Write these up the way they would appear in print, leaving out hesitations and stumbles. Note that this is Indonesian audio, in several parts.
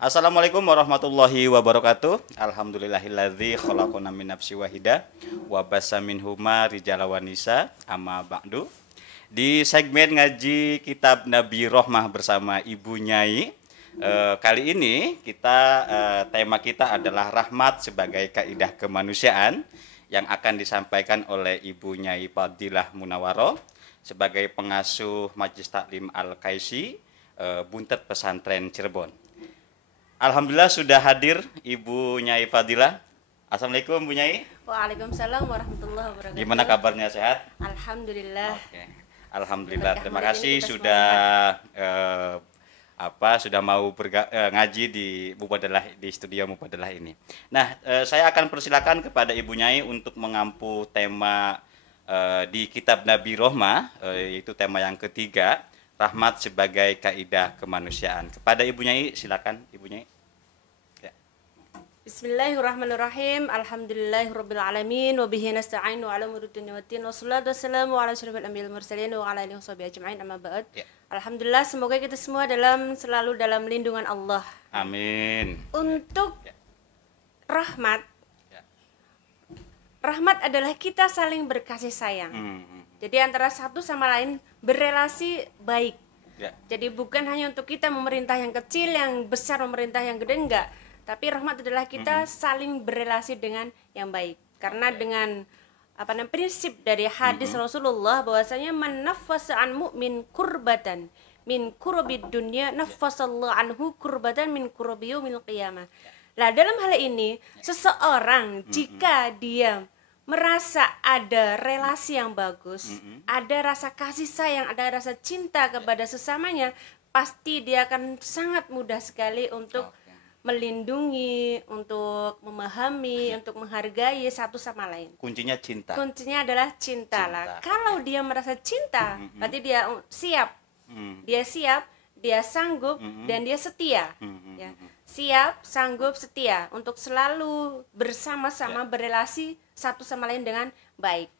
Assalamualaikum warahmatullahi wabarakatuh. Alhamdulillahilladzi khalaqana min nafsin wahidah wa bassa minhuma rijalan wa nisa amma ba'du. Di segmen ngaji kitab Nabi Rohmah bersama Ibu Nyai, kali ini tema kita adalah rahmat sebagai kaidah kemanusiaan yang akan disampaikan oleh Ibu Nyai Fadilah Munawwaroh sebagai pengasuh Majelis Taklim Al-Kaisi Buntet Pesantren Cirebon. Alhamdulillah sudah hadir Ibu Nyai Fadilah. Assalamualaikum Bu Nyai. Waalaikumsalam warahmatullahi wabarakatuh. Gimana kabarnya, sehat? Alhamdulillah. Oke. Alhamdulillah. Terima kasih sudah sudah mau ngaji di Mubadalah, di studio Mubadalah ini. Nah, saya akan persilakan kepada Ibu Nyai untuk mengampu tema di kitab Nabi Rohmah, yaitu tema yang ketiga, rahmat sebagai kaidah kemanusiaan. Kepada Ibu Nyai, silakan Ibu Nyai. Ya. Bismillahirrahmanirrahim. Alhamdulillahirabbil alamin wa bihi nasta'inu ala umuri dunya waddin. Wassalatu wassalamu ala asyrofil anbiya'il mursalin wa ala alihi washabihi ajma'in, amma ba'd. Ya. Alhamdulillah, semoga kita semua selalu dalam lindungan Allah. Amin. Untuk rahmat. Ya. Rahmat adalah kita saling berkasih sayang. Jadi antara satu sama lain berrelasi baik. Ya. Jadi bukan hanya untuk kita memerintah yang kecil, yang besar memerintah yang gede, enggak. Tapi rahmat adalah kita saling berrelasi dengan yang baik. Karena dengan prinsip dari hadis Rasulullah bahwasanya man naffasa an mu'min kurbatan min kurabid dunya naffasallahu anhu kurbatan min kurabi yaumil qiyamah. Lah dalam hal ini seseorang jika dia merasa ada relasi yang bagus, ada rasa kasih sayang, ada rasa cinta kepada sesamanya, pasti dia akan sangat mudah sekali untuk melindungi, untuk memahami, untuk menghargai satu sama lain. Kuncinya cinta. Kuncinya adalah cinta. Lah. Kalau dia merasa cinta, berarti dia siap. Dia siap, dia sanggup, dan dia setia. Ya. Siap, sanggup, setia untuk selalu bersama-sama berrelasi satu sama lain dengan baik.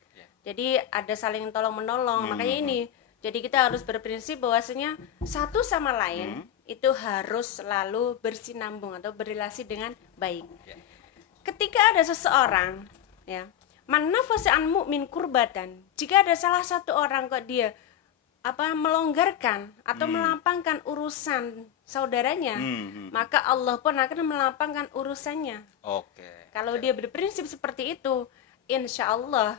Jadi ada saling tolong menolong. Makanya ini, jadi kita harus berprinsip bahwasanya satu sama lain itu harus selalu bersinambung atau berrelasi dengan baik. Ketika ada seseorang, ya, man nafasa an mu'min kurbatan, jika ada salah satu orang kok dia melonggarkan atau melapangkan urusan saudaranya, maka Allah pun akan melapangkan urusannya. Kalau dia berprinsip seperti itu, insya Allah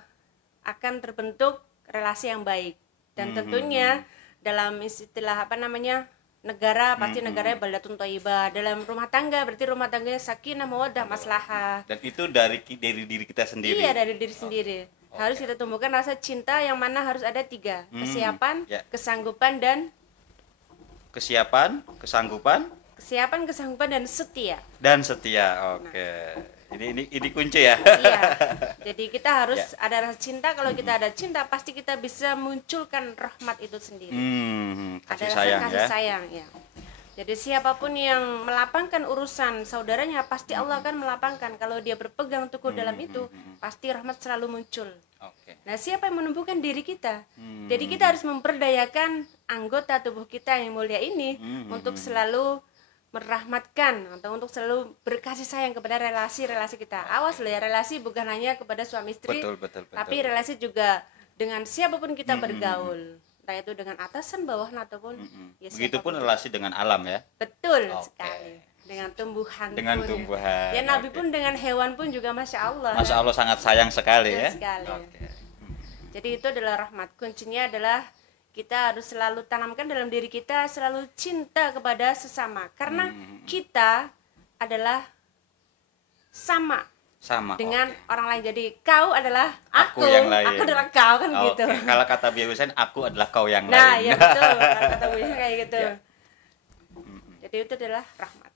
akan terbentuk relasi yang baik. Dan tentunya dalam istilah negara, pasti negaranya baldatun thayyibah. Dalam rumah tangga berarti rumah tangganya sakinah, mawaddah, maslahah. Dan itu dari diri kita sendiri. Iya, dari diri sendiri. Harus kita tumbuhkan rasa cinta yang mana harus ada 3. Kesiapan, kesanggupan, dan kesanggupan, dan setia. Dan setia. Ini kunci ya. Iya. Jadi kita harus ada rasa cinta. Kalau kita ada cinta, pasti kita bisa munculkan rahmat itu sendiri. Kasih ada sayang, rasa kasih sayang, ya. Jadi siapapun yang melapangkan urusan saudaranya, pasti Allah akan melapangkan. Kalau dia berpegang teguh dalam itu, pasti rahmat selalu muncul. Nah, siapa yang menumbuhkan diri kita? Jadi kita harus memperdayakan anggota tubuh kita yang mulia ini untuk selalu merahmatkan atau untuk selalu berkasih sayang kepada relasi-relasi kita. Awas loh ya, relasi bukan hanya kepada suami istri, betul. Tapi relasi juga dengan siapapun kita bergaul. Entah itu dengan atasan, bawahan, ataupun ya, begitupun relasi dengan alam ya. Betul sekali. Dengan tumbuhan. Ya, Nabi pun dengan hewan pun juga Masya Allah. Masya Allah, sangat sayang sekali ya. Sekali. Jadi itu adalah rahmat. Kuncinya adalah kita harus selalu tanamkan dalam diri kita selalu cinta kepada sesama. Karena kita adalah sama dengan orang lain. Jadi kau adalah aku yang lain. Aku adalah kau, kan gitu. Kalau kata biasa aku adalah kau yang lain. Nah, ya betul. Kata biasa kayak gitu. Ya. Jadi itu adalah rahmat.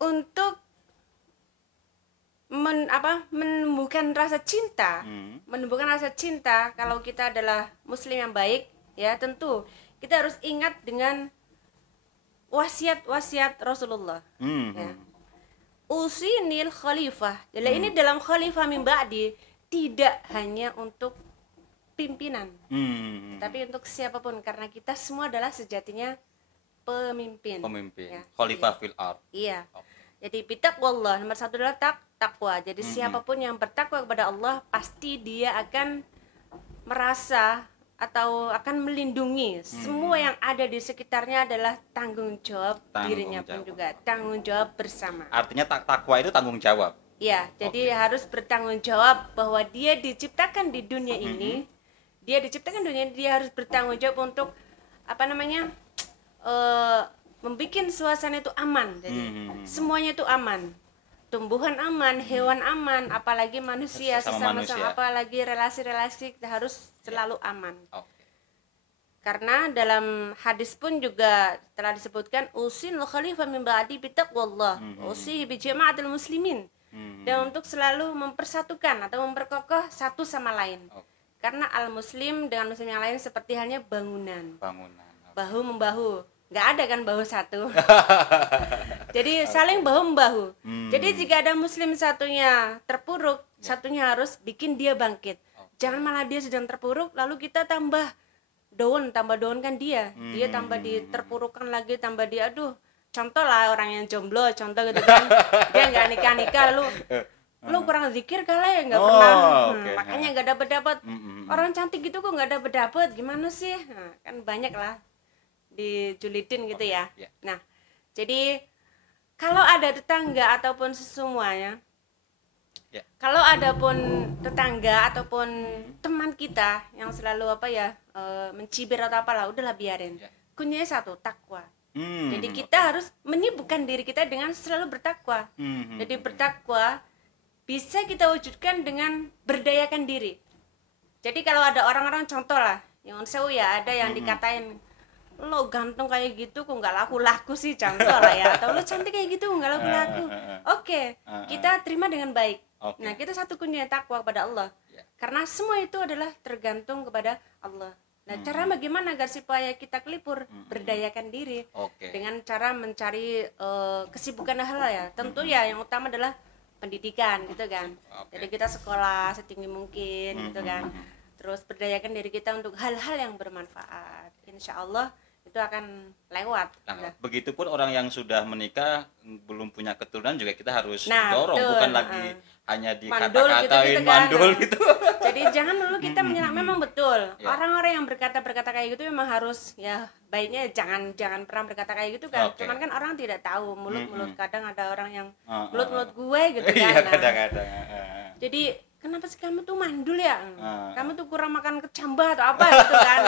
Untuk menumbuhkan rasa cinta, kalau kita adalah muslim yang baik, ya tentu kita harus ingat dengan wasiat Rasulullah. Ya. Usinil khalifah. Jadi ini dalam khalifah min ba'di, tidak hanya untuk pimpinan, tapi untuk siapapun, karena kita semua adalah sejatinya pemimpin. Ya. Khalifah fil ard. Iya. Jadi bitaqwallah, nomor satu adalah takwa. Jadi siapapun yang bertakwa kepada Allah pasti dia akan merasa atau akan melindungi semua yang ada di sekitarnya adalah tanggung jawab dirinya pun juga, tanggung jawab bersama. Artinya takwa itu tanggung jawab. Iya, jadi harus bertanggung jawab bahwa dia diciptakan di dunia ini, dia harus bertanggung jawab untuk membuat suasana itu aman. Jadi semuanya itu aman. Tumbuhan aman, hewan aman, apalagi manusia sesama, apalagi relasi-relasi harus selalu aman. Karena dalam hadis pun juga telah disebutkan usil khalifah min ba'di bitaqwallah, usi bi jama'atil muslimin. Dan untuk selalu mempersatukan atau memperkokoh satu sama lain. Karena al-muslim dengan muslim yang lain seperti halnya bangunan. Bahu membahu. Nggak ada kan bahu satu. Jadi saling bahu membahu. Jadi jika ada muslim satunya terpuruk, satunya harus bikin dia bangkit. Jangan malah dia sedang terpuruk lalu kita tambah down kan dia tambah diterpurukkan lagi, tambah dia, aduh, contoh lah orang yang jomblo, contoh gitu kan, dia nggak nikah lu kurang zikir kali ya, nggak pernah, makanya nggak dapat orang cantik gitu kok nggak dapat, gimana sih? Nah, kan banyak lah dijulidin gitu ya. Nah, jadi kalau ada tetangga ataupun semuanya, kalau ada pun tetangga ataupun teman kita yang selalu mencibir atau apalah, udahlah biarin. Kuncinya satu, takwa. Jadi kita harus menyibukkan diri kita dengan selalu bertakwa. Jadi bertakwa bisa kita wujudkan dengan berdayakan diri. Jadi kalau ada orang-orang, contoh lah, yang ada yang dikatain, lo ganteng kayak gitu kok nggak laku-laku sih, contoh lah ya, atau lo cantik kayak gitu nggak laku-laku. Oke, kita terima dengan baik. Nah, kita satu kuncinya takwa kepada Allah. Karena semua itu adalah tergantung kepada Allah. Nah, cara bagaimana agar supaya kita kelipur? Berdayakan diri dengan cara mencari kesibukan hal ya. Tentu ya yang utama adalah pendidikan gitu kan. Jadi kita sekolah setinggi mungkin gitu kan. Terus berdayakan diri kita untuk hal-hal yang bermanfaat. Insya Allah itu akan lewat. Nah, begitupun orang yang sudah menikah belum punya keturunan juga kita harus dorong, bukan lagi hanya dikata-katain mandul gitu. Jadi jangan dulu kita menyalahkan, memang betul. Orang-orang yang berkata kayak gitu memang harus ya baiknya jangan pernah berkata kayak gitu kan. Cuman kan orang tidak tahu, mulut kadang ada orang yang mulut gue gitu kan. Iya, kadang-kadang. Jadi kenapa sih kamu tuh mandul ya? Kamu tuh kurang makan kecambah atau apa gitu kan.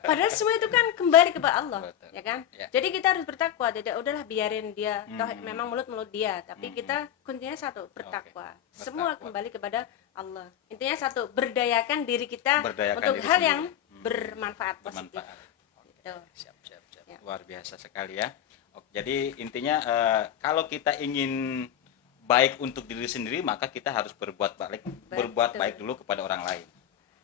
Padahal semua itu kan kembali kepada Allah. Betul. Ya kan? Jadi kita harus bertakwa. Jadi udahlah biarin dia. Toh memang mulut dia, tapi kita kuncinya satu, bertakwa. Semua kembali kepada Allah. Intinya satu, berdayakan diri kita untuk hal yang bermanfaat positif. Gitu. Siap. Luar biasa sekali ya. Jadi intinya kalau kita ingin baik untuk diri sendiri, maka kita harus berbuat baik dulu kepada orang lain.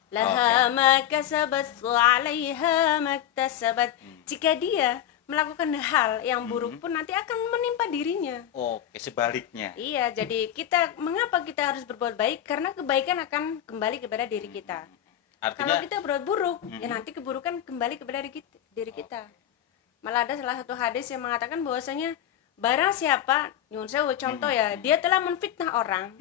Laha ma kasabat wa 'alaiha maktasabat. Jika dia melakukan hal yang buruk pun nanti akan menimpa dirinya. Sebaliknya. Iya, jadi mengapa kita harus berbuat baik? Karena kebaikan akan kembali kepada diri kita. Artinya, kalau kita berbuat buruk, ya nanti keburukan kembali kepada diri kita. Malah ada salah satu hadis yang mengatakan bahwasanya barang siapa, contoh ya, dia telah menfitnah orang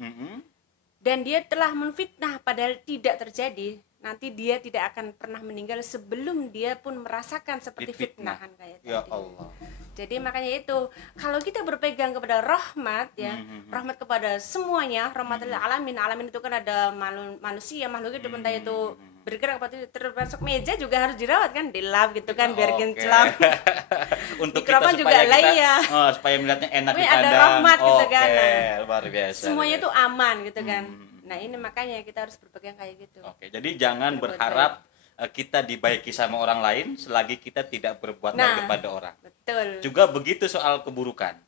dan dia telah menfitnah padahal tidak terjadi, nanti dia tidak akan pernah meninggal sebelum dia pun merasakan seperti fitnahan kayak tadi. Ya Allah. Jadi makanya itu, kalau kita berpegang kepada rahmat ya, rahmat kepada semuanya, rahmatul alamin. Alamin itu kan ada manusia, makhluk hidup, entah itu bergerak termasuk meja juga harus dirawat kan, dilap gitu kan, biar kinclong. Untuk mikrofon juga layak. Supaya melihatnya enak dipandang. Ada rahmat gitu kan. Luar biasa. Semuanya itu aman gitu kan. Nah, ini makanya kita harus berpegang kayak gitu. Jadi jangan berharap kita dibaiki sama orang lain selagi kita tidak berbuat baik kepada orang. Betul. Juga begitu soal keburukan.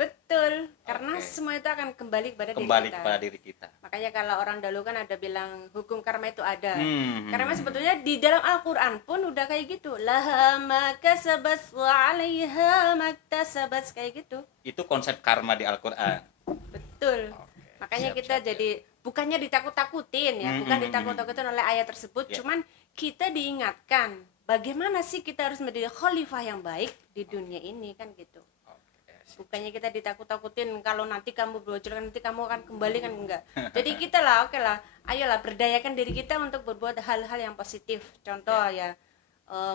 Betul, karena semua itu akan kembali kepada diri kita. Makanya kalau orang dahulu kan ada bilang hukum karma itu ada. Karena sebetulnya di dalam Al-Qur'an pun udah kayak gitu. Laha ma kasabat wa 'alaiha maktasabat, kayak gitu. Itu konsep karma di Al-Qur'an. Betul. Makanya kita jadi bukannya ditakut-takutin ya, bukan ditakut-takutin oleh ayat tersebut, cuman kita diingatkan bagaimana sih kita harus menjadi khalifah yang baik di dunia ini kan gitu. Bukannya kita ditakut-takutin kalau nanti kamu berbuat nanti kamu akan kembali kan, enggak. Jadi kita lah, oke lah, ayolah berdayakan diri kita untuk berbuat hal-hal yang positif. Contoh ya,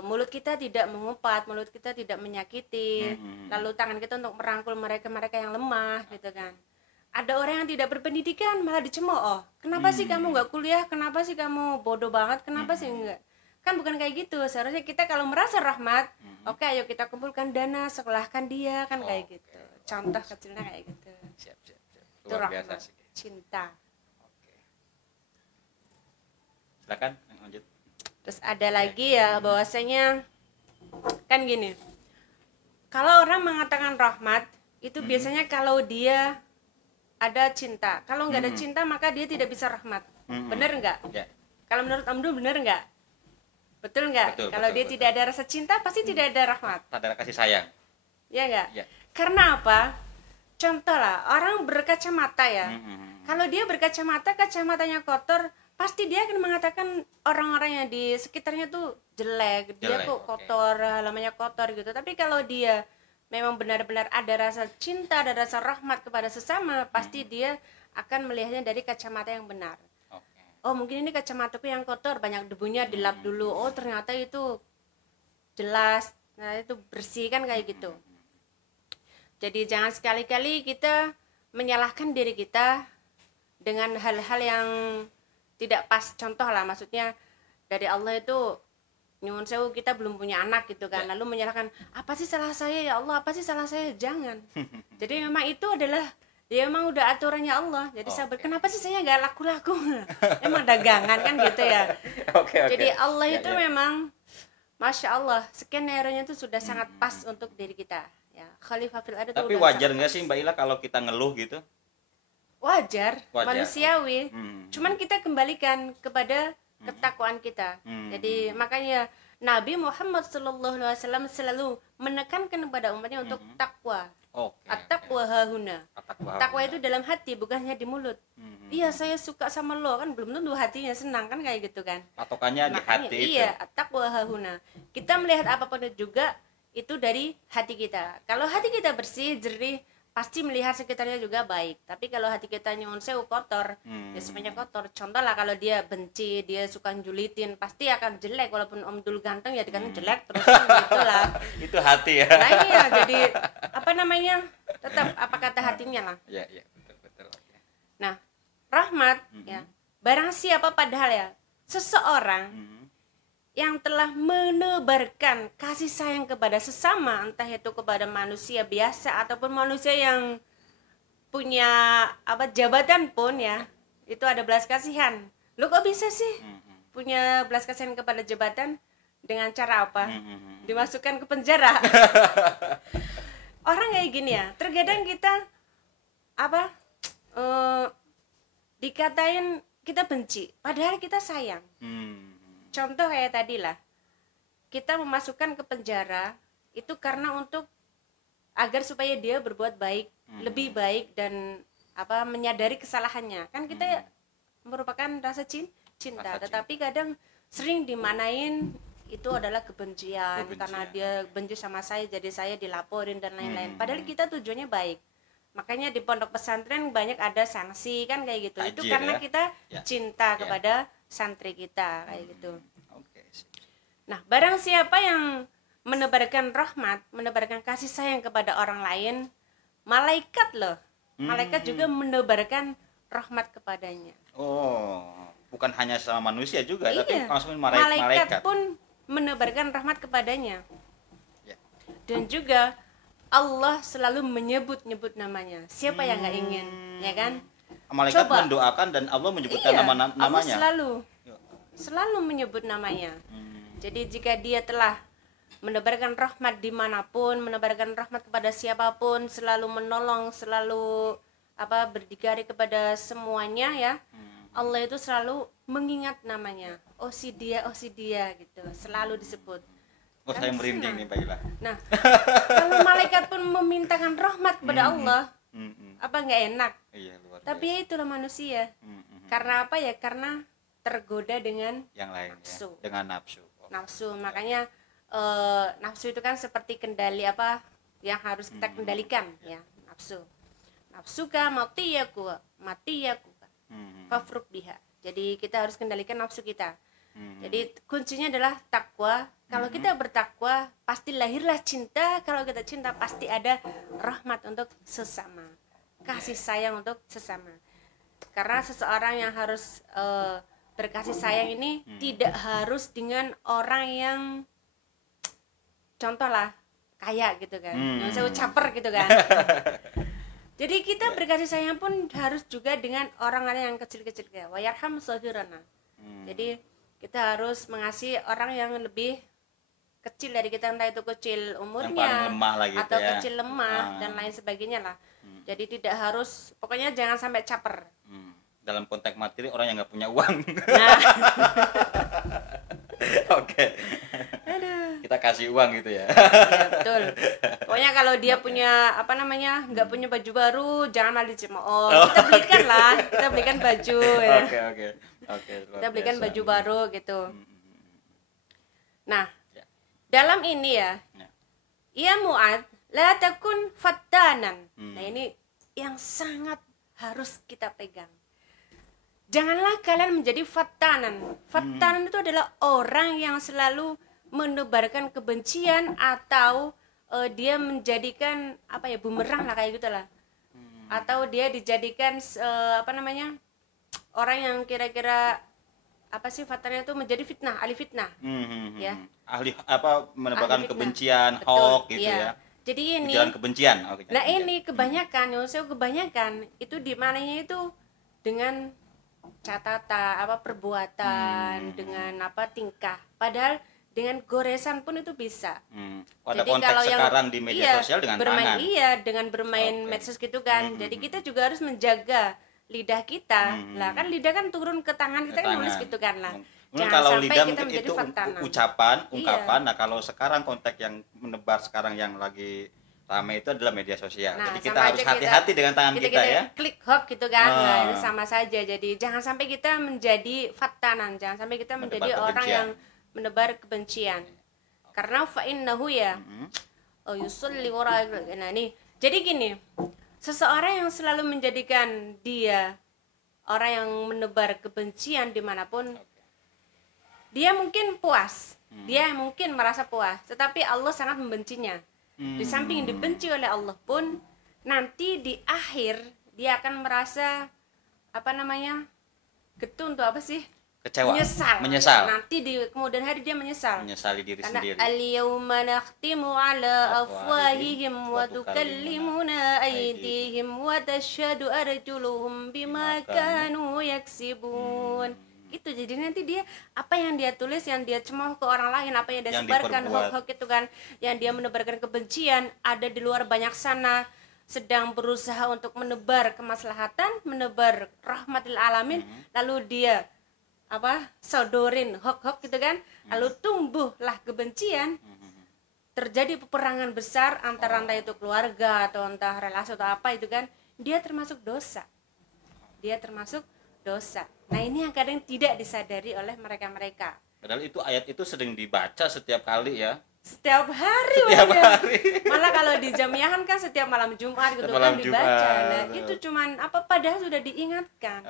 mulut kita tidak mengumpat, mulut kita tidak menyakiti, lalu tangan kita untuk merangkul mereka yang lemah gitu kan. Ada orang yang tidak berpendidikan malah dicemooh. Kenapa sih kamu nggak kuliah? Kenapa sih kamu bodoh banget? Kenapa sih enggak? Kan bukan kayak gitu. Seharusnya kita kalau merasa rahmat, oke, ayo kita kumpulkan dana, sekolahkan dia kan kayak gitu. Contoh kecilnya kayak gitu. Siap. Itu rahmat, cinta. Silakan lanjut. Terus ada lagi ya bahwasanya kan gini. Kalau orang mengatakan rahmat itu biasanya kalau dia ada cinta. Kalau nggak ada cinta maka dia tidak bisa rahmat. Bener nggak? Ya. Kalau menurut Amdul bener nggak? Betul nggak? Kalau dia tidak ada rasa cinta pasti tidak ada rahmat. Tak ada kasih sayang. Ya nggak? Ya. Karena apa? Contoh lah, orang berkacamata ya. Kalau dia berkacamata, kacamatanya kotor, pasti dia akan mengatakan orang-orang yang di sekitarnya tuh jelek, dia kok kotor, halamannya kotor gitu. Tapi kalau dia memang benar-benar ada rasa cinta, ada rasa rahmat kepada sesama, pasti dia akan melihatnya dari kacamata yang benar. Oh mungkin ini kacamataku yang kotor, banyak debunya, dilap dulu. Oh ternyata itu jelas, nah itu bersih kan kayak gitu. Jadi jangan sekali-kali kita menyalahkan diri kita dengan hal-hal yang tidak pas. Contoh lah, maksudnya dari Allah itu nyuwun sewu kita belum punya anak gitu kan, lalu menyalahkan apa sih salah saya ya Allah, apa sih salah saya, jangan. Jadi memang itu adalah dia memang udah aturannya Allah, jadi sabar. Kenapa sih saya nggak laku-laku? Emang dagangan kan gitu ya. Jadi Allah itu memang Masya Allah, skenario-nya itu sudah sangat pas untuk diri kita ya. Khalifah fil ardh. Tapi wajar nggak sih Mbak Ila kalau kita ngeluh gitu? Wajar. Manusiawi. Cuman kita kembalikan kepada ketakwaan kita. Jadi makanya Nabi Muhammad SAW selalu menekankan kepada umatnya untuk takwa. At-taqwa hahuna. Takwa itu dalam hati, bukan hanya di mulut. Iya, saya suka sama lo, kan belum tentu hatinya senang kan kayak gitu kan. Patokannya di hati itu. Iya, at-taqwa hahuna. Kita melihat apapun juga itu dari hati kita. Kalau hati kita bersih, jernih, pasti melihat sekitarnya juga baik. Tapi kalau hati kita nyuwun sewu kotor, ya semuanya kotor. Contoh lah kalau dia benci, dia suka julitin, pasti akan jelek. Walaupun Om Dul ganteng ya dikatakan jelek terus kan gitu lah. Itu hati ya. Nah iya, jadi apa namanya? Tetap apa kata hatinya lah. Iya, betul. Nah, rahmat ya. Barang siapa padahal ya seseorang yang telah menebarkan kasih sayang kepada sesama, entah itu kepada manusia biasa ataupun manusia yang punya jabatan pun ya, itu ada belas kasihan. Lu kok bisa sih punya belas kasihan kepada jabatan? Dengan cara apa? Dimasukkan ke penjara. Orang kayak gini ya, terkadang kita dikatain kita benci, padahal kita sayang. Contoh kayak tadi lah, kita memasukkan ke penjara itu karena untuk agar supaya dia berbuat baik, lebih baik dan menyadari kesalahannya. Kan kita merupakan rasa cinta, tetapi kadang sering dimanain itu adalah kebencian. Karena dia benci sama saya, jadi saya dilaporin dan lain-lain. Padahal kita tujuannya baik. Makanya di pondok pesantren banyak ada sanksi kan kayak gitu. Itu karena kita cinta kepada santri kita kayak gitu. Nah, barang siapa yang menebarkan rahmat, menebarkan kasih sayang kepada orang lain, malaikat loh. Malaikat juga menebarkan rahmat kepadanya. Oh, bukan hanya sama manusia juga, tapi langsung malaikat pun menebarkan rahmat kepadanya. Dan juga Allah selalu menyebut-nyebut namanya. Siapa yang nggak ingin, ya kan? Malaikat mendoakan dan Allah menyebutkan namanya. Allah selalu menyebut namanya. Jadi jika dia telah menebarkan rahmat dimanapun, menebarkan rahmat kepada siapapun, selalu menolong, selalu berdikari kepada semuanya ya, Allah itu selalu mengingat namanya. Oh si dia gitu, selalu disebut. Saya merinding nih Mbak Ila. Nah, kalau malaikat pun memintakan rahmat kepada Allah, apa nggak enak? Iya, luar biasa. Tapi ya itulah manusia. Karena apa ya? Karena tergoda dengan yang lain nafsu. Ya, dengan nafsu. Nafsu, makanya nafsu itu kan seperti kendali apa yang harus kita kendalikan ya, nafsu. Nafsuka matiyaku fafruk biha. Jadi kita harus kendalikan nafsu kita. Jadi kuncinya adalah takwa. Kalau kita bertakwa pasti lahirlah cinta. Kalau kita cinta pasti ada rahmat untuk sesama, kasih sayang untuk sesama. Karena seseorang yang harus berkasih sayang ini tidak harus dengan orang yang contoh lah kaya gitu kan, yang saya caper gitu kan. Jadi kita berkasih sayang pun harus juga dengan orang-orang yang kecil-kecil kayak wayarham shagirana. Jadi kita harus mengasihi orang yang lebih kecil dari kita, entah itu kecil umurnya gitu atau kecil lemah dan lain sebagainya lah. Jadi tidak harus, pokoknya jangan sampai caper. Dalam konteks materi orang yang nggak punya uang. Nah. Oke. Kita kasih uang gitu ya. Ya betul. Pokoknya kalau dia punya apa namanya nggak punya baju baru, jangan malah dicemooh. Kita belikan lah, kita belikan baju. Ya. Oke. Kita belikan baju baru gitu. Nah, dalam ini ya, Mu'ad, la takun fattanan. Nah ini yang sangat harus kita pegang. Janganlah kalian menjadi fattanan. Fattanan itu adalah orang yang selalu menebarkan kebencian atau dia menjadikan apa ya, bumerang lah kayak gitulah. Atau dia dijadikan apa namanya? Orang yang kira-kira apa sih fattanan itu menjadi fitnah, ahli fitnah. Ya. Ahli apa menebarkan kebencian, hoax gitu ya. Jadi ini jalan kebencian. Nah, ini kebanyakan itu di mananya itu dengan catatan apa perbuatan dengan apa tingkah, padahal dengan goresan pun itu bisa. Pada jadi konteks kalau sekarang di media sosial dengan bermain tangan. Dengan bermain medsos gitu kan. Jadi kita juga harus menjaga lidah kita. Lah kan lidah kan turun ke tangan kita kan nulis gitu kan lah. Jangan kalau lidah mungkin itu ungkapan. Nah, kalau sekarang konteks yang menebar sekarang yang lagi ramai itu adalah media sosial. Nah, jadi kita harus hati-hati dengan tangan kita ya. Klik hoax gitu kan. Nah, itu sama saja. Jadi jangan sampai kita menjadi fattanan, jangan sampai kita menjadi orang yang menebar kebencian. Karena fa innahu ya yusalli wara. Nah, nih. Jadi gini, seseorang yang selalu menjadikan dia orang yang menebar kebencian dimanapun, dia mungkin puas. Dia mungkin merasa puas, tetapi Allah sangat membencinya. Di samping dibenci oleh Allah pun, nanti di akhir dia akan merasa apa namanya, getun tuh apa sih, kecewa, menyesal. Nanti di kemudian hari dia menyesali diri karena sendiri. Al-yawma nakhtimu ala afwahihim wa tukallimuna aydihim wa tashhadu arjuluhum bima kanu yaksibun. Itu jadi nanti dia apa yang dia tulis, yang dia cemooh ke orang lain, apa yang dia sebarkan hoax itu kan, yang dia menebarkan kebencian, ada di luar banyak sana sedang berusaha untuk menebar kemaslahatan, menebar rahmatil alamin, lalu dia apa sodorin hoax gitu kan, lalu tumbuhlah kebencian, terjadi peperangan besar antara entah itu keluarga atau entah relasi atau apa itu kan, dia termasuk dosa. Nah, ini yang kadang tidak disadari oleh mereka-mereka. Padahal itu ayat itu sering dibaca setiap kali ya. Setiap hari. Malah kalau di jamiahan kan setiap malam Jumat gitu kan dibaca. Nah, itu cuman apa, padahal sudah diingatkan.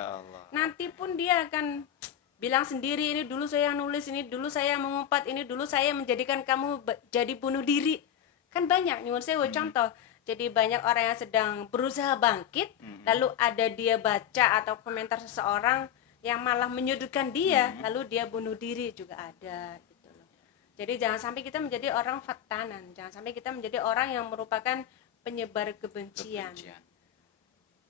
Nanti pun dia akan bilang sendiri, ini dulu saya nulis, ini dulu saya mengumpat, ini dulu saya menjadikan kamu jadi bunuh diri. Kan banyak nyuwun sewu contoh. Jadi banyak orang yang sedang berusaha bangkit, lalu ada dia baca atau komentar seseorang yang malah menyudutkan dia, lalu dia bunuh diri juga ada gitu loh. Jadi jangan sampai kita menjadi orang fattanan, jangan sampai kita menjadi orang yang merupakan penyebar kebencian.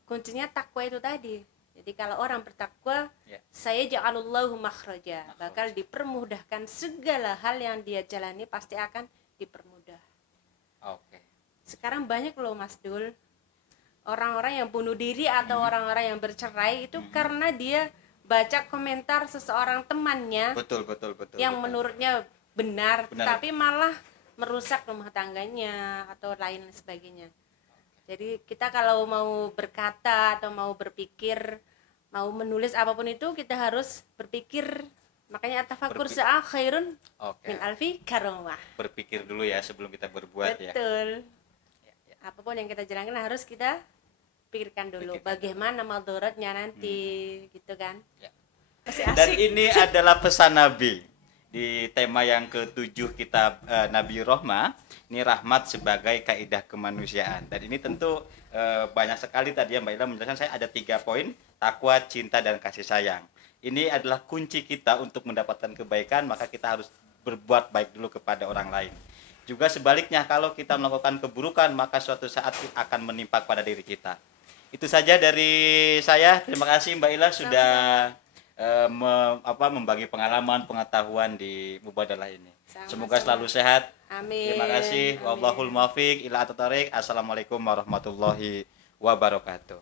Kuncinya takwa itu tadi. Jadi kalau orang bertakwa, saya ja'alullahu makhraja, bakal dipermudahkan segala hal yang dia jalani pasti akan dipermudah. Oke. Sekarang banyak loh Mas Dul, orang-orang yang bunuh diri atau orang-orang yang bercerai itu karena dia baca komentar seseorang temannya, betul, yang menurutnya benar, tapi malah merusak rumah tangganya atau lain sebagainya. Jadi kita kalau mau berkata atau mau berpikir, mau menulis apapun itu kita harus berpikir. Makanya at-tafakkur khairun min alfi karamah. Berpikir dulu ya sebelum kita berbuat. Betul. Ya. Apapun yang kita jalankan harus kita pikirkan dulu bagaimana madaratnya nanti, gitu kan. Ya. Masih asik. Dan ini adalah pesan Nabi di tema yang ke-7 kitab Nabi Rohmah. Ini rahmat sebagai kaidah kemanusiaan. Dan ini tentu banyak sekali tadi yang Mbak Ila menjelaskan. Saya ada 3 poin: takwa, cinta, dan kasih sayang. Ini adalah kunci kita untuk mendapatkan kebaikan, maka kita harus berbuat baik dulu kepada orang lain. Juga sebaliknya, kalau kita melakukan keburukan, maka suatu saat akan menimpa pada diri kita. Itu saja dari saya. Terima kasih Mbak Ila sudah membagi pengalaman, pengetahuan di Mubadalah ini. Semoga selalu sehat. Amin. Terima kasih. Wallahul muwaffiq ila at-thariq. Assalamualaikum warahmatullahi wabarakatuh.